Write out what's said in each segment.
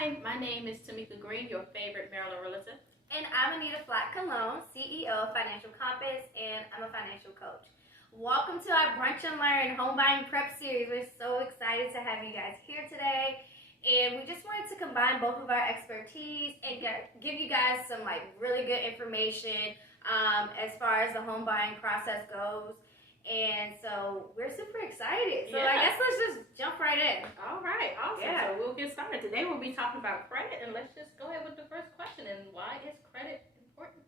Hi, my name is Tamika Green, your favorite Maryland realtor. And I'm Anita Flatt-Cologne, CEO of Financial Compass, and I'm a financial coach. Welcome to our Brunch and Learn home buying prep series. We're so excited to have you guys here today. And we just wanted to combine both of our expertise and give you guys some really good information as far as the home buying process goes. And so we're super excited. So I guess let's just jump right in. All right, awesome. Yeah. So we'll get started. Today we'll be talking about credit, and let's just go ahead with the first question. And why is credit important?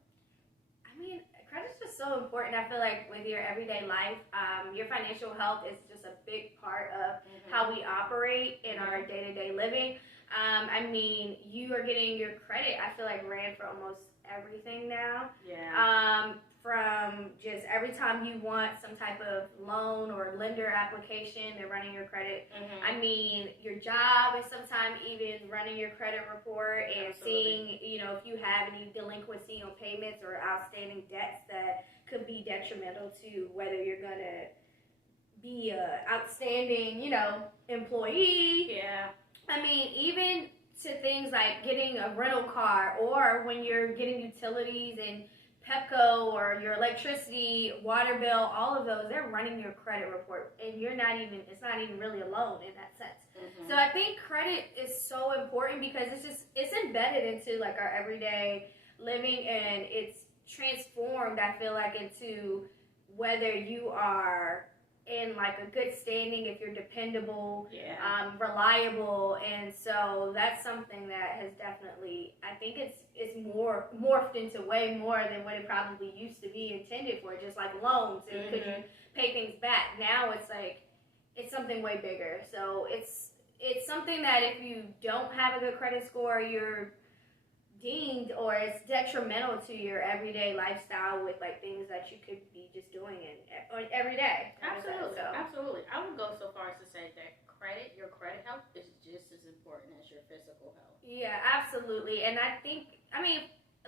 I mean, credit's just so important. I feel like with your everyday life, your financial health is just a big part of how we operate in our day-to-day living. I mean, you are getting your credit, I feel like, ran for almost everything now. Yeah. From just every time you want some type of loan or lender application, they're running your credit. I mean, your job is sometimes even running your credit report and seeing, if you have any delinquency on payments or outstanding debts that could be detrimental to whether you're going to be a outstanding, employee. Yeah. I mean, even to things like getting a rental car or when you're getting utilities and FICO or your electricity, water bill, all of those, they're running your credit report, and it's not even really a loan in that sense. So I think credit is so important because it's embedded into our everyday living, and it's transformed, I feel like, into whether you are in a good standing, if you're dependable, reliable, and so that's something that has definitely, I think it's more morphed into way more than what it probably used to be intended for, just like loans, and could you pay things back. Now it's something way bigger. So it's something that if you don't have a good credit score, you're deemed, or it's detrimental to your everyday lifestyle with things that you could be just doing every day. Absolutely. I would go so far as to say that your credit health is just as important as your physical health. Yeah, absolutely. And I mean,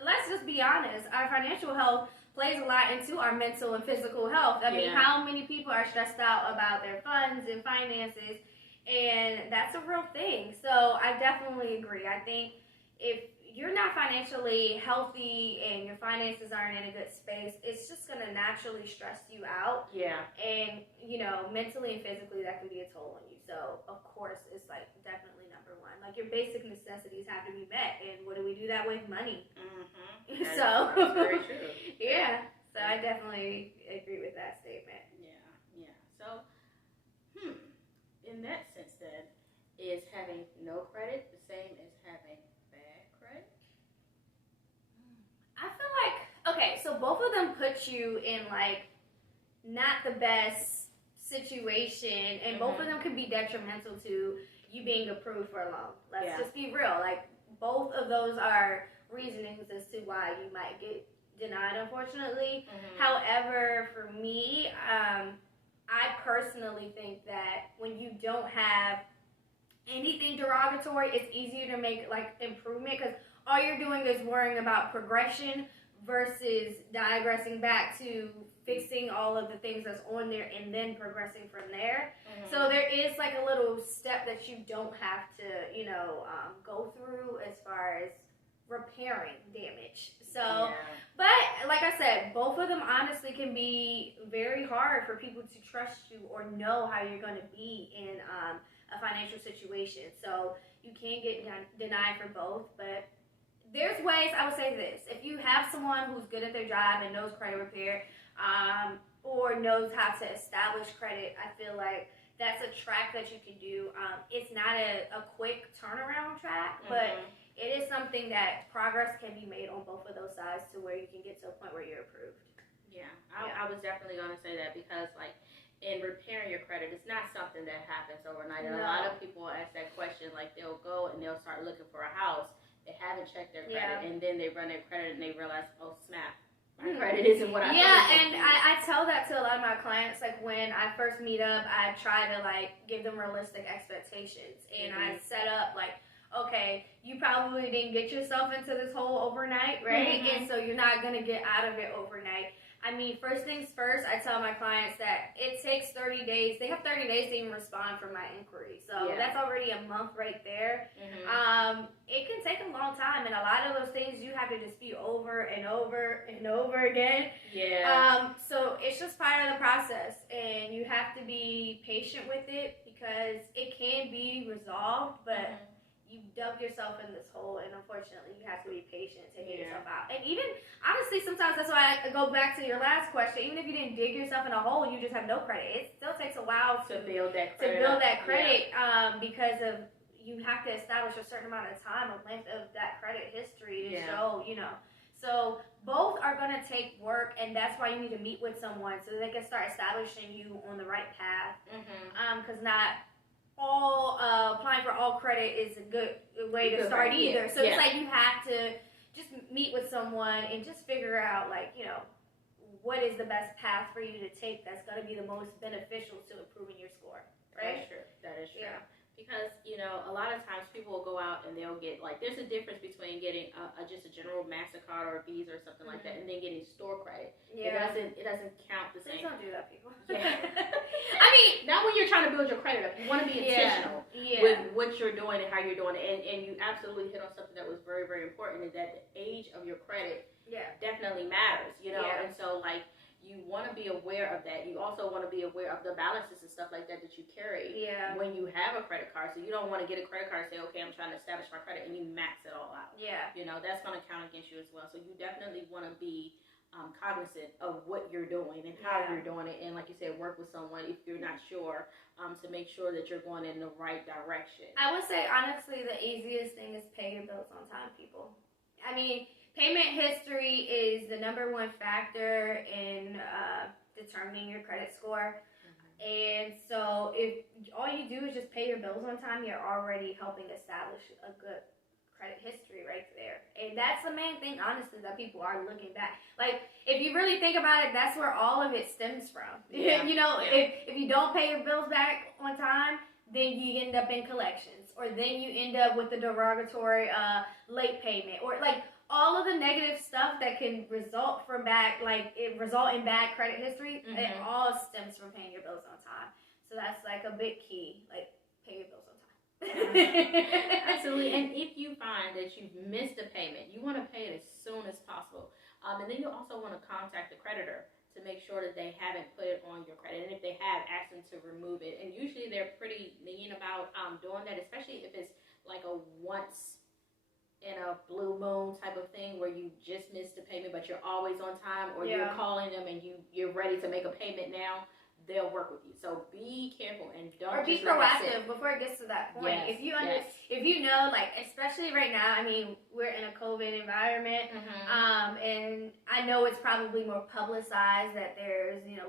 let's just be honest, our financial health plays a lot into our mental and physical health. I mean, how many people are stressed out about their funds and finances? And that's a real thing. So I definitely agree. I think if you're not financially healthy and your finances aren't in a good space, it's just going to naturally stress you out. Yeah. And, mentally and physically, that can be a toll on you. So, of course, it's definitely number one. Your basic necessities have to be met. And what do we do that with? Money. So, that's very true. Yeah. So I definitely agree with that statement. Yeah. So, in that sense then, is having no credit the same as having bad credit? I feel okay, so both of them put you in not the best situation, and both of them can be detrimental to you being approved for a loan. Let's just be real. Both of those are reasonings as to why you might get denied, unfortunately. However, for me, I personally think that when you don't have anything derogatory, it's easier to make improvement, because all you're doing is worrying about progression versus digressing back to fixing all of the things that's on there and then progressing from there. So there is a little step that you don't have to, go through as far as repairing damage. So, but like I said, both of them honestly can be very hard for people to trust you or know how you're going to be in a financial situation. So you can get denied for both, but there's ways. I would say this: if you have someone who's good at their job and knows credit repair, or knows how to establish credit, I feel like that's a track that you can do. It's not a quick turnaround track, but it is something that progress can be made on both of those sides to where you can get to a point where you're approved. I was definitely going to say that, because in repairing your credit, it's not something that happens overnight. And a lot of people ask that question, they'll go and they'll start looking for a house. They haven't checked their credit, and then they run their credit and they realize, oh snap, my credit isn't what I thought. And I tell that to a lot of my clients. When I first meet up, I try to give them realistic expectations, and I set up okay, you probably didn't get yourself into this hole overnight, right? And so you're not gonna get out of it overnight. I mean, first things first, I tell my clients that it takes 30 days. They have 30 days to even respond for my inquiry. So that's already a month right there. have to dispute over and over and over again. Yeah. So it's just part of the process, and you have to be patient with it because it can be resolved, but you dug yourself in this hole, and unfortunately, you have to be patient to get yourself out. And even, honestly, sometimes that's why I go back to your last question. Even if you didn't dig yourself in a hole, you just have no credit. It still takes a while to build that credit. Because of you have to establish a certain amount of time, a length of that credit history to show, you know. So both are going to take work, and that's why you need to meet with someone so they can start establishing you on the right path. Because not all applying for all credit is a good way to start either. So it's like you have to just meet with someone and just figure out, like, you know, what is the best path for you to take that's going to be the most beneficial to improving your score, right? That is true. Yeah. Because, you know, a lot of times people will go out and they'll get, like, there's a difference between getting just a general MasterCard or a Visa or something like that, and then getting store credit. Yeah. It doesn't count the same. Please don't do that, people. Yeah. I mean, not when you're trying to build your credit up. You want to be intentional with what you're doing and how you're doing it. And you absolutely hit on something that was very, very important, is that the age of your credit definitely matters, you know. And so, like, you want to be aware of that. You also want to be aware of the balances and stuff like that you carry when you have a credit card. So you don't want to get a credit card and say, okay, I'm trying to establish my credit, and you max it all out. Yeah. You know, that's going to count against you as well. So you definitely want to be cognizant of what you're doing and how you're doing it. And like you said, work with someone if you're not sure to make sure that you're going in the right direction. I would say, honestly, the easiest thing is pay your bills on time, people. I mean, payment history is the number one factor in determining your credit score. And so if all you do is just pay your bills on time, you're already helping establish a good credit history right there. And that's the main thing, honestly, that people are looking back. Like, if you really think about it, that's where all of it stems from. You know, if you don't pay your bills back on time, then you end up in collections, or then you end up with the derogatory late payment, or like all of the negative stuff that can result in bad credit history. It all stems from paying your bills on time. So that's like a big key, like pay your bills on time. Absolutely. And if you find that you've missed a payment, you want to pay it as soon as possible. And then you also want to contact the creditor to make sure that they haven't put it on your credit. And if they have, ask them to remove it. And usually they're pretty lenient about doing that, especially if it's like a once in a blue moon type of thing where you just missed a payment but you're always on time, or you're calling them and you're ready to make a payment now. They'll work with you. So be careful and don't. Or be proactive before it gets to that point. If you know, like, especially right now, I mean, we're in a COVID environment, and I know it's probably more publicized that there's, you know,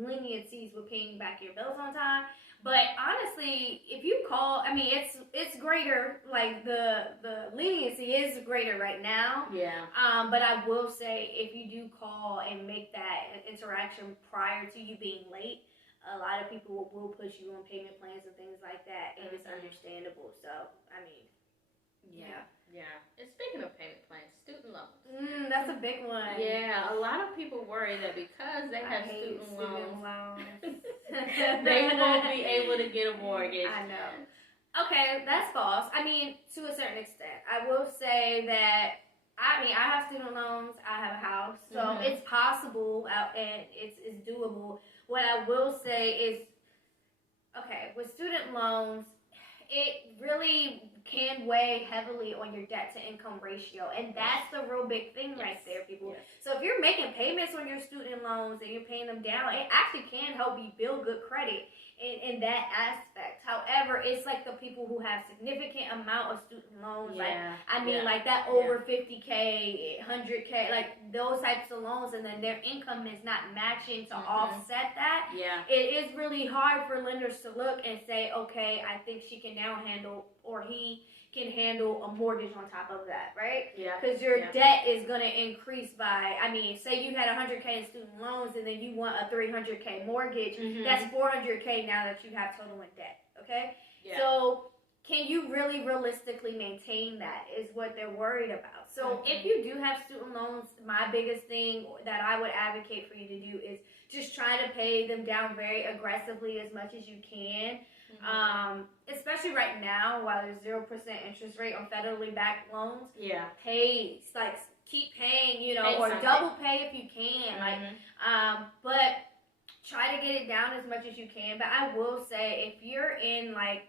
leniencies with paying back your bills on time. But honestly, if you call, I mean, it's greater. Like the leniency is greater right now. Yeah. But I will say, if you do call and make that interaction prior to you being late, a lot of people will push you on payment plans and things like that, and it's understandable. So, I mean, yeah. And speaking of payment plans, student loans. That's a big one. Yeah, a lot of people worry that because they have student loans. They won't be able to get a mortgage. I know. Okay, that's false. I mean, to a certain extent. I will say that, I have student loans, I have a house, so it's possible and it's doable. What I will say is, okay, with student loans, it really can weigh heavily on your debt to income ratio, and that's the real big thing right there, people. So if you're making payments on your student loans and you're paying them down, it actually can help you build good credit in that aspect. However, it's like the people who have significant amount of student loans, like that over 50K, 100K, like those types of loans, and then their income is not matching to offset that. It is really hard for lenders to look and say, okay, I think she can now handle, or he can handle a mortgage on top of that, right? Because your debt is going to increase by, say you had 100K in student loans and then you want a 300K mortgage, that's 400K now that you have total in debt, okay? So can you really realistically maintain that is what they're worried about. So if you do have student loans, my biggest thing that I would advocate for you to do is just try to pay them down very aggressively as much as you can. Especially right now, while there's 0% interest rate on federally backed loans. Pay, like, keep paying, you know, pay or something. double pay if you can. But try to get it down as much as you can. But I will say, if you're in, like,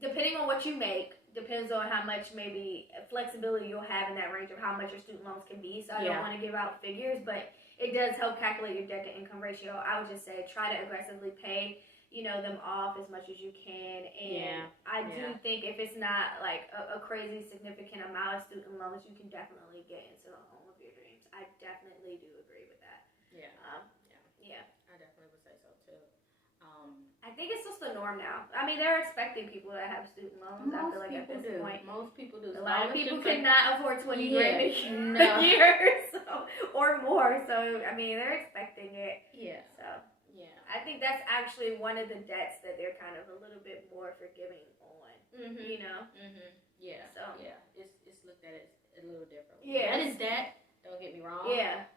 depending on what you make, depends on how much maybe flexibility you'll have in that range of how much your student loans can be. So I don't want to give out figures, but it does help calculate your debt to income ratio. I would just say try to aggressively pay, you know, them off as much as you can. And I do think if it's not like a crazy significant amount of student loans, you can definitely get into the home of your dreams. I definitely do agree with that. I definitely would say so too. I think it's just the norm now. I mean, they're expecting people to have student loans. I feel like at this point, most people do. A lot of people cannot afford $20 grand a No. year, or more. So I mean, they're expecting it. So I think that's actually one of the debts that they're kind of a little bit more forgiving on. You know. So it's looked at it a little differently. Yeah. That is debt. Don't get me wrong.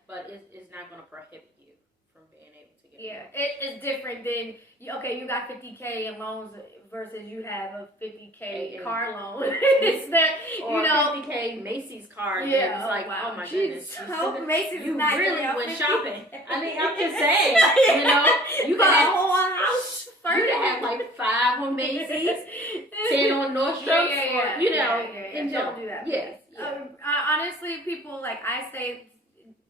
But it's not going to prohibit you from being able to get. It's different than you got $50K in loans versus you have a $50K car loan. It's that or $50K Macy's card. It's like, oh my goodness, Macy's you not really even went 50. shopping. I mean, I'm just saying, you know, you got a whole house. You could have like 5 on Macy's, 10 on Nordstrom's, or you know, and don't do that. Honestly, people, like I say,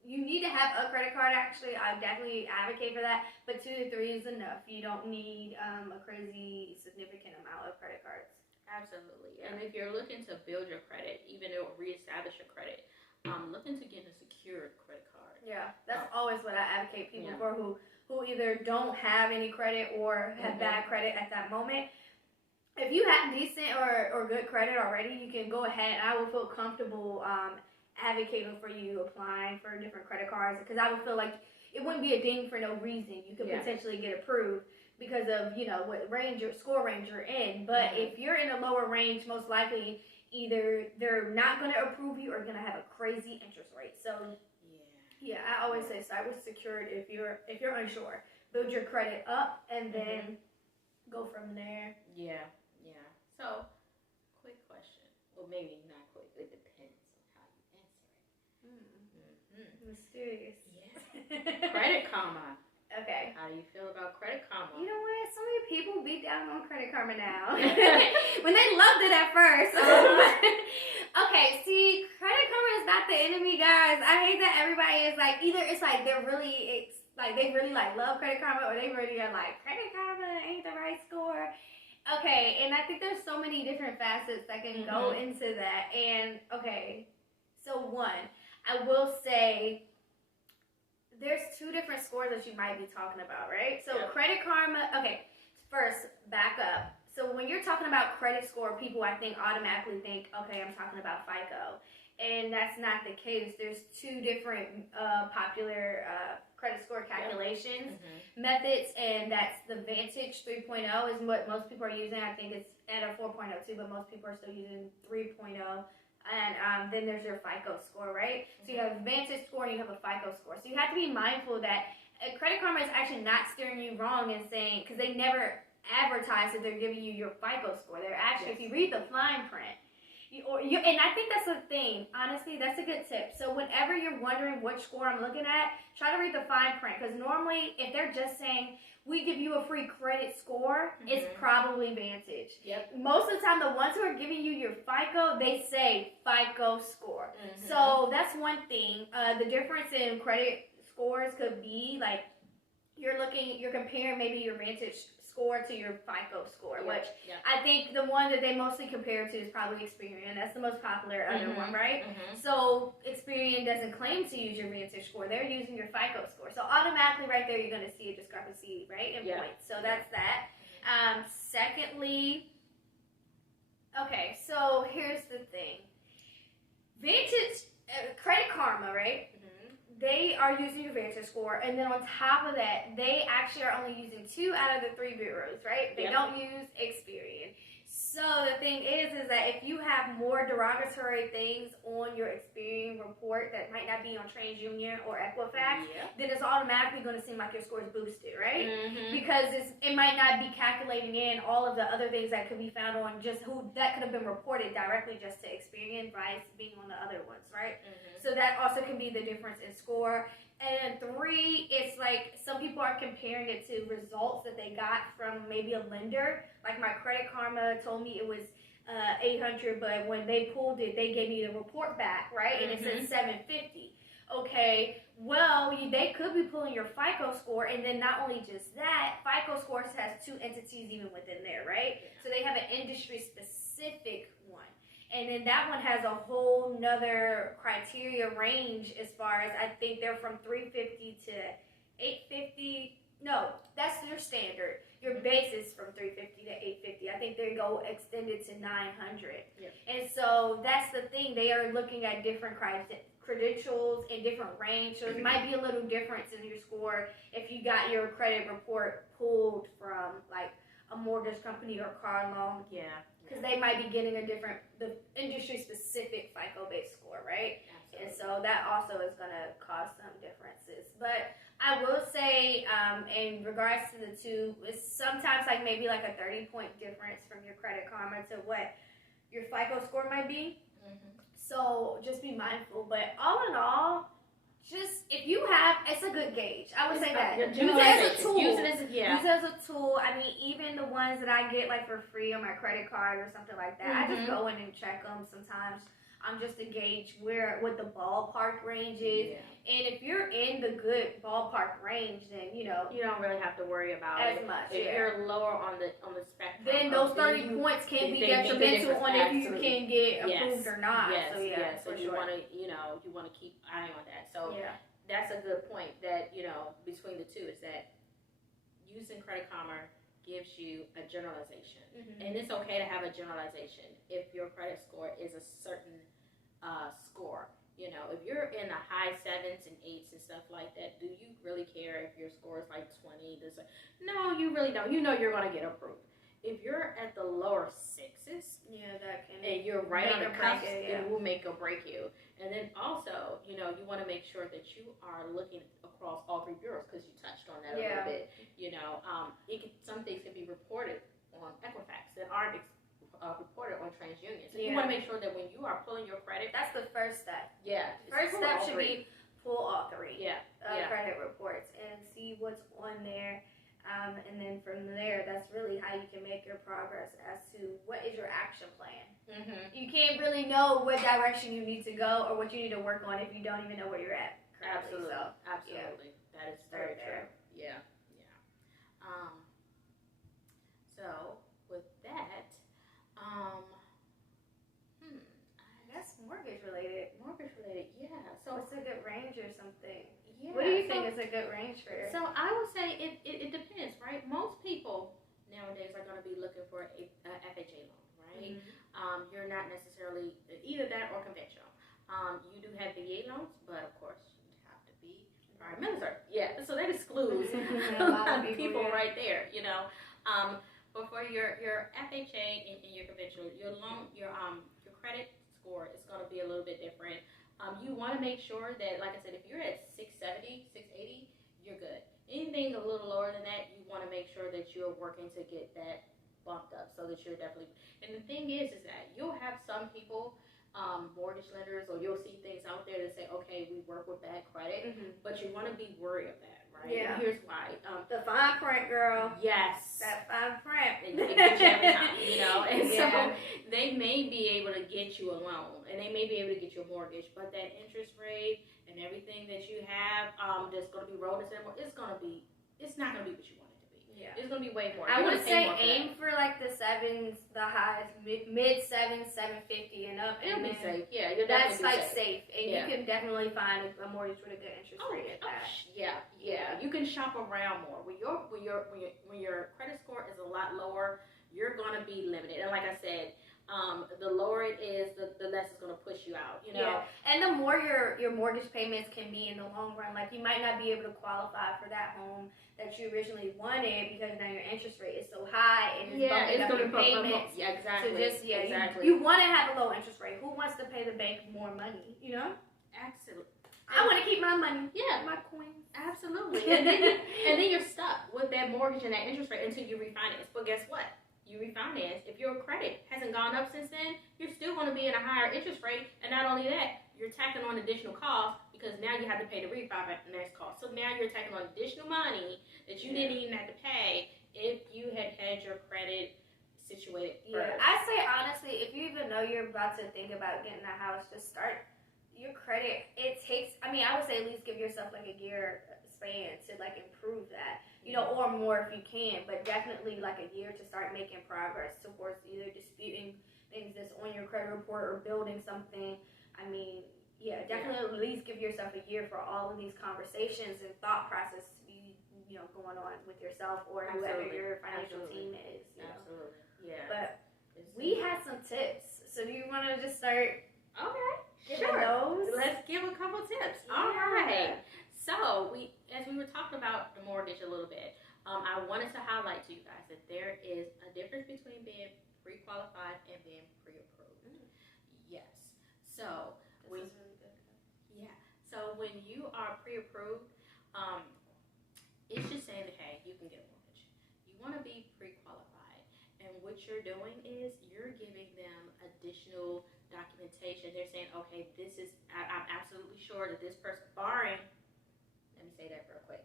you need to have a credit card. Actually, I definitely advocate for that. But 2 to 3 is enough. You don't need a crazy significant amount of credit cards. Absolutely. And if you're looking to build your credit, even or reestablish your credit, looking to get a secured credit card. That's always what I advocate people for who either don't have any credit or have bad credit at that moment. If you have decent or good credit already, you can go ahead. I will feel comfortable advocating for you applying for different credit cards, because I would feel like it wouldn't be a ding for no reason. You could potentially get approved because of, you know, what score range you're in. But if you're in a lower range, most likely either they're not going to approve you or going to have a crazy interest rate. So I always say start with secured if you're unsure. Build your credit up and then go from there. So, quick question. Well, maybe not quick. It depends on how you answer it. Mysterious. Credit karma. Okay. How do you feel about Credit Karma? You know what? So many people beat down on Credit Karma now. When they loved it at first. Okay, see, Credit Karma is not the enemy, guys. I hate that everybody is like, either it's like they really love Credit Karma, or they really are like, Credit Karma ain't the right score. Okay, and I think there's so many different facets that can go into that. And, okay, so one, I will say there's 2 different scores that you might be talking about, right? So Credit Karma, okay, first, back up. So when you're talking about credit score, people, I think, automatically think, okay, I'm talking about FICO. And that's not the case. There's 2 different popular credit score calculation methods, and that's the Vantage 3.0 is what most people are using. I think it's at a 4.0 too, but most people are still using 3.0. And then there's your FICO score, right? So you have a Vantage score and you have a FICO score. So you have to be mindful that Credit Karma is actually not steering you wrong and saying, because they never advertise that they're giving you your FICO score. They're actually, if you read the fine print, and I think that's a thing. Honestly, that's a good tip. So whenever you're wondering which score I'm looking at, try to read the fine print. Because normally, if they're just saying, we give you a free credit score, it's probably Vantage. Most of the time, the ones who are giving you your FICO, they say FICO score. So that's one thing. The difference in credit scores could be like, you're comparing maybe your Vantage score to your FICO score, which I think the one that they mostly compare to is probably Experian. That's the most popular other one, right? So Experian doesn't claim to use your Vantage score. They're using your FICO score. So automatically right there, you're going to see a discrepancy, right, in points. So that's that. Secondly, okay, so here's the thing. Vantage, Credit Karma, right? They are using your Vantage score, and then on top of that, they actually are only using 2 out of the 3 bureaus, right? They don't use Experian. So the thing is that if you have more derogatory things on your Experian report that might not be on TransUnion or Equifax, then it's automatically going to seem like your score is boosted, right? Because it might not be calculating in all of the other things that could be found on just who that could have been reported directly just to Experian by being on the other ones, right? So that also can be the difference in score. And 3, it's like some people are comparing it to results that they got from maybe a lender. Like my Credit Karma told me it was 800, but when they pulled it, they gave me the report back, right? And it said 750. Okay, well, they could be pulling your FICO score, and then not only just that, FICO scores has 2 entities even within there, right? So they have an industry-specific one. And then that one has a whole nother criteria range as far as, I think they're from 350 to 850. No, that's their standard. Your base is from 350 to 850. I think they go extended to 900. And so that's the thing. They are looking at different credentials and different range. So it might be a little difference in your score if you got your credit report pulled from like a mortgage company or car loan. Because they might be getting the industry-specific FICO-based score, right? Absolutely. And so that also is going to cause some differences. But I will say, in regards to the 2, it's sometimes like maybe like a 30-point difference from your Credit Karma to what your FICO score might be. So just be mindful. But all in all, just if you have, it's a good gauge. I would say that. Use it as a tool. Use it as a tool. I mean, even the ones that I get like for free on my credit card or something like that, I just go in and check them sometimes. Just to gauge what the ballpark range is. And if you're in the good ballpark range, then you don't really have to worry about as much. If you're lower on the spectrum, then those 30 points can be detrimental on if you can get approved or not. So you want to you want to keep eyeing on that. So that's a good point. That between the 2 is that using Credit Karma gives you a generalization, and it's okay to have a generalization if your credit score is a certain score. If you're in the high 7s and 8s and stuff like that, do you really care if your score is like 20? No, you really don't. You're going to get approved. If you're at the lower 6s, that can, and you're right on the cusp, it will make or break you. And then also, you want to make sure that you are looking across all 3 bureaus, because you touched on that a little bit. Some things can be reported on Equifax that aren't reported on TransUnion. So you want to make sure that when you are pulling your credit, that's the first step. First step should be pull all 3 credit reports and see what's on there. And then from there, that's really how you can make your progress as to what is your action plan. You can't really know what direction you need to go or what you need to work on if you don't even know where you're at currently. Absolutely. That is very true. So with that, I guess mortgage related. So what's a good range or something? What do you think is a good range for? So I would say it depends, right? Most people nowadays are going to be looking for a FHA loan, right? You're not necessarily either that or conventional. You do have VA loans, but of course you have to be prime minister. So that excludes a lot of people right there, But for your FHA and your conventional, your loan, your credit score is going to be a little bit different. You want to make sure that, like I said, if you're at 670, 680, you're good. Anything a little lower than that, you want to make sure that you're working to get that bumped up so that you're definitely. And the thing is that you'll have some people, mortgage lenders, or you'll see things out there that say, okay, we work with bad credit, but you want to be wary of that, right? And here's why. The fine print, girl. Yes. That fine print. And you can get you every time, And so they may be able to get you a loan, and they may be able to get you a mortgage, but that interest rate and everything that you have that's going to be rolled into them, it's not going to be what you want it to be. It's going to be way more. I would say aim for like the 7s, the highest, mid 7s, 750 and up. It'll be safe. That's like safe. And you can definitely find a mortgage with a good interest rate at that. You can shop around more. When your credit score is a lot lower, you're going to be limited. And like I said, the lower it is, the less it's going to push you you out, you know. Yeah. And the more your mortgage payments can be in the long run, like you might not be able to qualify for that home that you originally wanted because now your interest rate is so high and it's bumping up your payments. Yeah, exactly. So just exactly. you want to have a low interest rate. Who wants to pay the bank more money? You know. Absolutely. I want to keep my money. Yeah, my coins. Absolutely. And then you're stuck with that mortgage and that interest rate until you refinance. But guess what? You refinance. If your credit hasn't gone up since then, you're still going to be in a higher interest rate. And not only that, you're tacking on additional costs because now you have to pay the refinance cost. So now you're taking on additional money that you didn't even have to pay if you had your credit situated first. I say honestly, if you even know you're about to think about getting a house, just start your credit. It takes, I would say at least give yourself like a year span to like improve that, you know, or more if you can, but definitely like a year to start making progress towards either disputing things that's on your credit report or building something. Definitely at least give yourself a year for all of these conversations and thought process to be, you know, going on with yourself or whoever your financial team is. You know? Absolutely. Yeah. But we had some tips. So do you want to just start? Okay. Sure. Those? Let's give a couple tips. Yeah. All right. So as we were talking about the mortgage a little bit, I wanted to highlight to you guys that there is a difference between being pre-qualified and being pre-approved. Yes. So this is really good. Yeah. So when you are pre-approved, it's just saying that hey, you can get a mortgage. You want to be pre-qualified, and what you're doing is you're giving them additional documentation. They're saying, okay, I'm absolutely sure that this person, barring, let me say that real quick,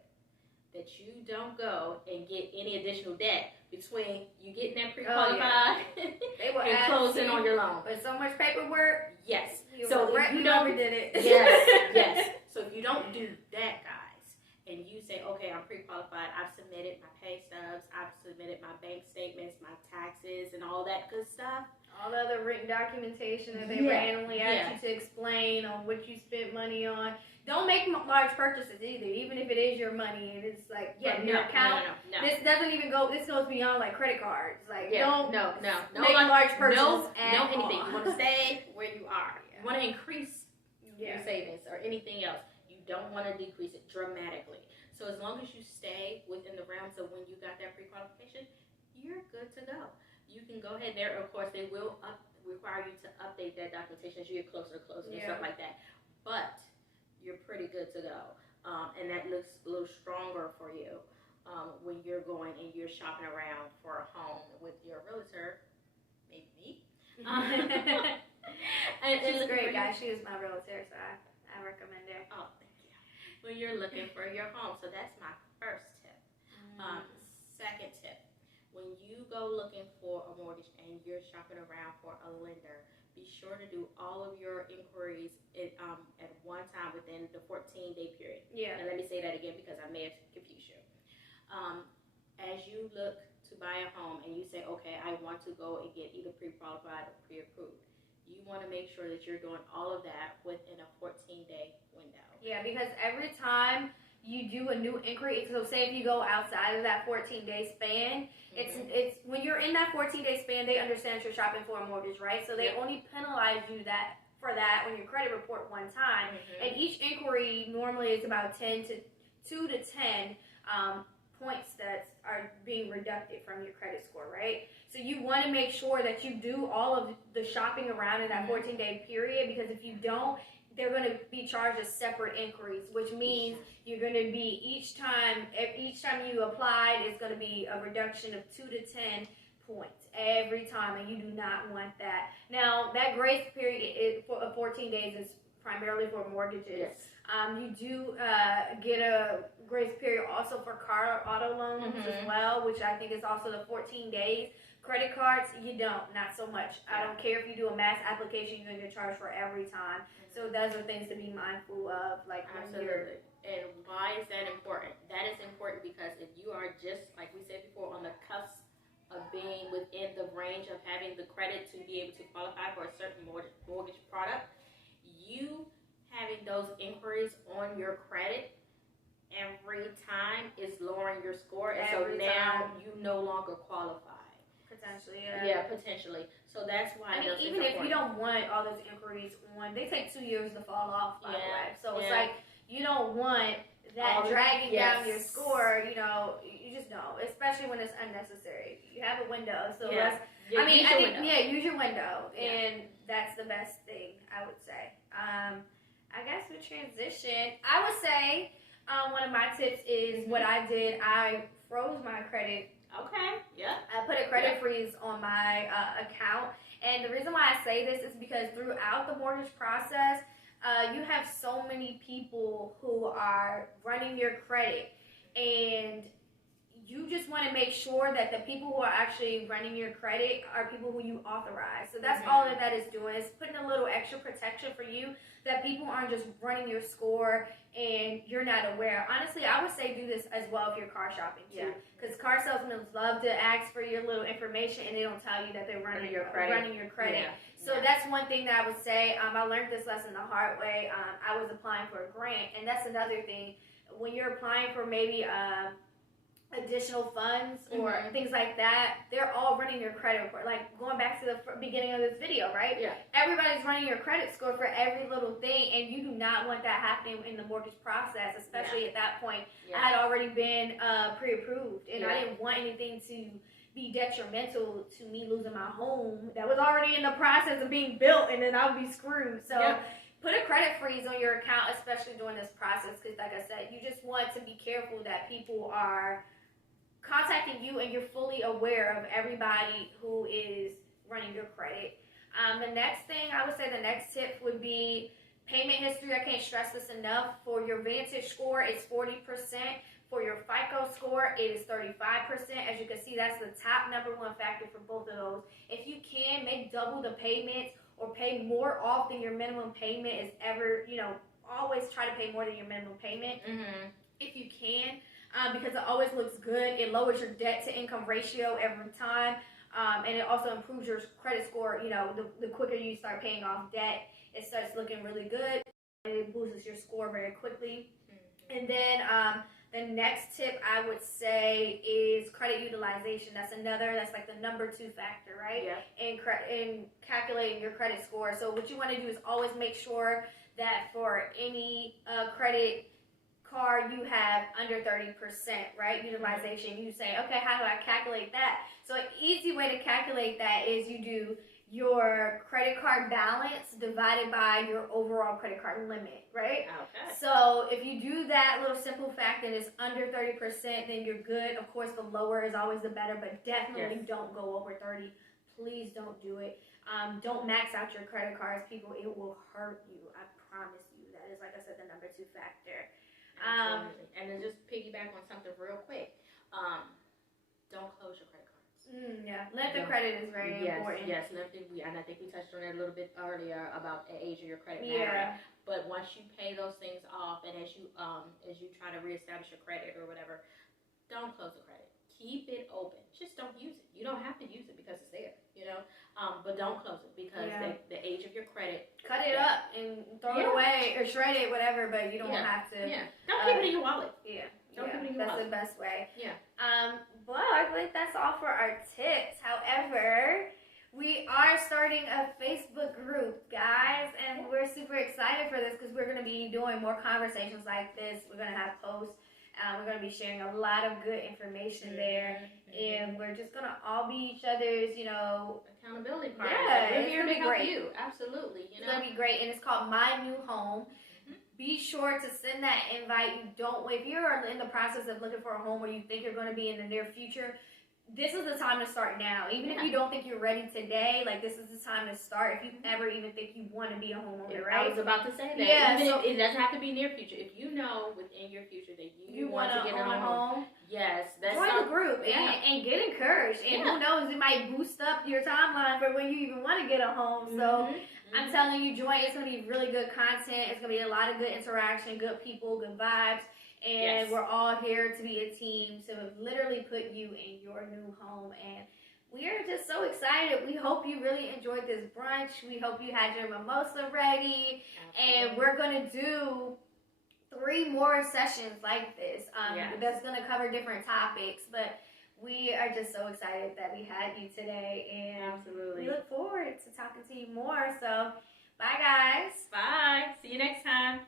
that you don't go and get any additional debt between you getting that pre-qualified they will and closing on your loan. But so much paperwork. Yes. So if you never did it. Yes. So if you don't do that, guys, and you say, okay, I'm pre-qualified, I've submitted my pay stubs, I've submitted my bank statements, my taxes, and all that good stuff. All the other written documentation that they randomly ask you to explain on what you spent money on. Don't make large purchases either, even if it is your money and it's like from your account. No. This doesn't even go. This goes beyond like credit cards. Like don't make large purchases. No anything. You want to stay where you are. You want to increase your savings or anything else. You don't want to decrease it dramatically. So as long as you stay within the realms of when you got that pre-qualification, you're good to go. You can go ahead there. Of course, they will require you to update that documentation as you get closer to closing and stuff like that. But you're pretty good to go. And that looks a little stronger for you when you're going and you're shopping around for a home with your realtor, maybe me. And she's great, guys. She is my realtor, so I recommend her. Oh, thank you. When you're looking for your home. So that's my first tip. Second tip. When you go looking for a mortgage and you're shopping around for a lender, be sure to do all of your inquiries at one time within the 14-day period. Yeah. And let me say that again because I may have confused you. As you look to buy a home and you say, okay, I want to go and get either pre-qualified or pre-approved, you want to make sure that you're doing all of that within a 14-day window. Yeah, because every time you do a new inquiry, so say if you go outside of that 14-day span, it's when you're in that 14-day span, they understand you're shopping for a mortgage, right? So they only penalize you for that on your credit report one time. And each inquiry normally is about 2 to 10 points that are being reducted from your credit score, right? So you want to make sure that you do all of the shopping around in that 14-day period, because if you don't, they're going to be charged as separate inquiries, which means you're going to be each time you applied, it's going to be a reduction of 2 to 10 points every time, and you do not want that. Now, that grace period for 14 days is primarily for mortgages. Yes. You do get a grace period also for car or auto loans as well, which I think is also the 14 days. Credit cards, you don't, not so much. I don't care if you do a mass application, you're going to get charged for every time. So those are things to be mindful of. Absolutely. And why is that important? That is important because if you are just, like we said before, on the cusp of being within the range of having the credit to be able to qualify for a certain mortgage product, you having those inquiries on your credit every time is lowering your score. And so now you no longer qualify. Potentially, Yeah, potentially. So that's why. I mean, even if you don't want all those inquiries on, they take 2 years to fall off, by the way. So it's like, you don't want that dragging down your score, you know, you just don't, especially when it's unnecessary. You have a window, so let's, use your window, and that's the best thing, I would say. I guess with transition, I would say one of my tips is what I did. I froze my credit. Okay. Yeah. I put a credit freeze on my account, and the reason why I say this is because throughout the mortgage process, you have so many people who are running your credit, and you just want to make sure that the people who are actually running your credit are people who you authorize. So that's all that is doing, is putting a little extra protection for you, that people aren't just running your score and you're not aware. Honestly, I would say do this as well if you're car shopping too, because car salesmen love to ask for your little information and they don't tell you that they're running your credit. Yeah. So that's one thing that I would say. I learned this lesson the hard way. I was applying for a grant, and that's another thing. When you're applying for maybe additional funds or things like that, they're all running your credit report. Like going back to the beginning of this video, right? Yeah. Everybody's running your credit score for every little thing, and you do not want that happening in the mortgage process, especially at that point. I had already been pre-approved, and I didn't want anything to be detrimental to me losing my home that was already in the process of being built, and then I would be screwed. So put a credit freeze on your account, especially during this process, because like I said, you just want to be careful that people are contacting you and you're fully aware of everybody who is running your credit. The next thing, I would say the next tip would be payment history. I can't stress this enough. For your Vantage score, it's 40%. For your FICO score, it is 35%. As you can see, that's the top #1 factor for both of those. If you can, make double the payments or pay more off than your minimum payment is ever, always try to pay more than your minimum payment if you can, because it always looks good. It lowers your debt to income ratio every time, and it also improves your credit score. The quicker you start paying off debt, it starts looking really good. It boosts your score very quickly. And then the next tip I would say is credit utilization. That's like the #2 factor, right? Yeah. In calculating your credit score. So what you want to do is always make sure that for any credit card you have under 30%, right? Utilization. You say, okay, how do I calculate that? So an easy way to calculate that is you do your credit card balance divided by your overall credit card limit, right? Okay. So if you do that little simple fact and it's under 30%, then you're good. Of course, the lower is always the better, but definitely don't go over 30. Please don't do it. Don't max out your credit cards, people. It will hurt you. I promise you. That is, like I said, the #2 factor. Absolutely. And then just piggyback on something real quick. Don't close your credit cards. Length of credit is very important. Yes, and I think we touched on that a little bit earlier about the age of your credit. But once you pay those things off, and as you try to reestablish your credit or whatever, don't close the credit. Keep it open. Just don't use it. You don't have to use it because it's there, but don't close it because the age of your credit. Cut it up and throw it away or shred it, whatever. But you don't have to. Don't keep it in your wallet. That's the best way. Well, I think that's all for our tips. However, we are starting a Facebook group, guys, and we're super excited for this because we're going to be doing more conversations like this. We're going to have posts. We're going to be sharing a lot of good information there, and we're just going to all be each other's, accountability partners. We're here to help you. Absolutely. It's going to be great, and it's called My New Home. Be sure to send that invite. You don't wait. If you're in the process of looking for a home or you think you're going to be in the near future, this is the time to start now. Even if you don't think you're ready today, this is the time to start. If you ever even think you want to be a homeowner, right? I was about to say that. Even if it doesn't have to be near future. If you know within your future that you want to get a home, join the group and get encouraged. And who knows, it might boost up your timeline for when you even want to get a home. So I'm telling you, join. It's going to be really good content. It's going to be a lot of good interaction, good people, good vibes. And we're all here to be a team to literally put you in your new home. And we are just so excited. We hope you really enjoyed this brunch. We hope you had your mimosa ready. Absolutely. And we're going to do 3 more sessions like this that's going to cover different topics. But we are just so excited that we had you today, and Absolutely. we look forward to talking to you more. So, bye, guys. Bye. See you next time.